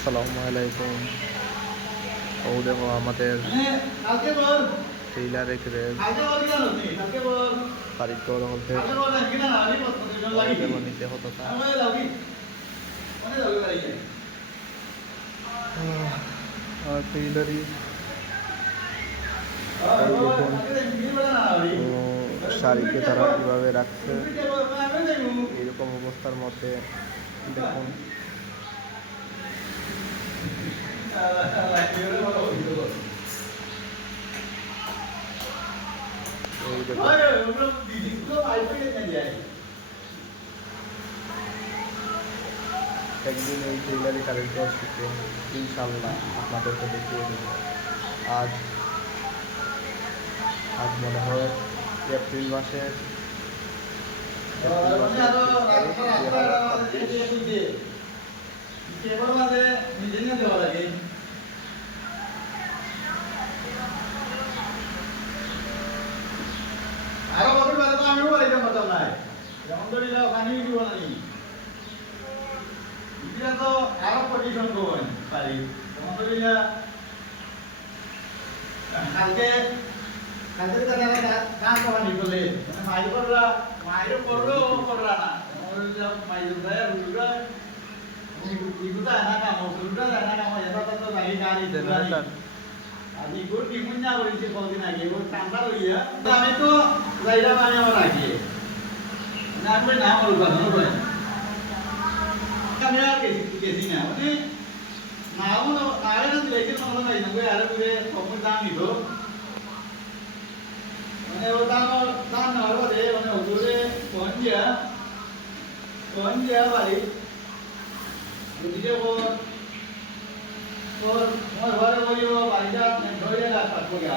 আসসালামু আলাইকুম। ও দেখো আমাদের ট্রেইলারে করে কারিগর হতে দেখো নিতে হতো তা আর ট্রেইলারই শাড়িকে তারা কীভাবে রাখছে এরকম অবস্থার মধ্যে দেখুন। একদিন এই জুয়েলারি কারিগর শিখে ইনশাল্লাহ আপনাদেরকে দেখিয়ে দেব। আজ আজ মনে হয় এপ্রিল মাসের আরো বছর বাদে তো আমিও বাড়িতে মতাম নাই যেমন তো দিলে ওখানেই দিব না এটা তো আরো কন্ডিশন করবেন পারি যেমন তো দিলে কালকে কালকে তারা কাজ করানি করলে মানে মাইল করলা মাইল করলো করলা না মাইল দেয় রুটা ইগুতা না কাম রুটা না কাম এটা তো লাগি গাড়ি দেনা আমি গুড নিপুণা বলেছি কদিন আগে ও ঠান্ডা হইয়া আমি তো যাইরা মানে আমার আগে না আমি না বলবো না বলেন আমি আর কেসি না মানে নাও না আরে না দিলে না না না কই আরে পুরে কখন দাম নিতো মানে ও দাম না হলো রে মানে ওরে কোন যা বাড়ি বুঝিয়ে ও তোর মোর ঘরে বলিও বাড়িটা ধরে রাখা কইয়া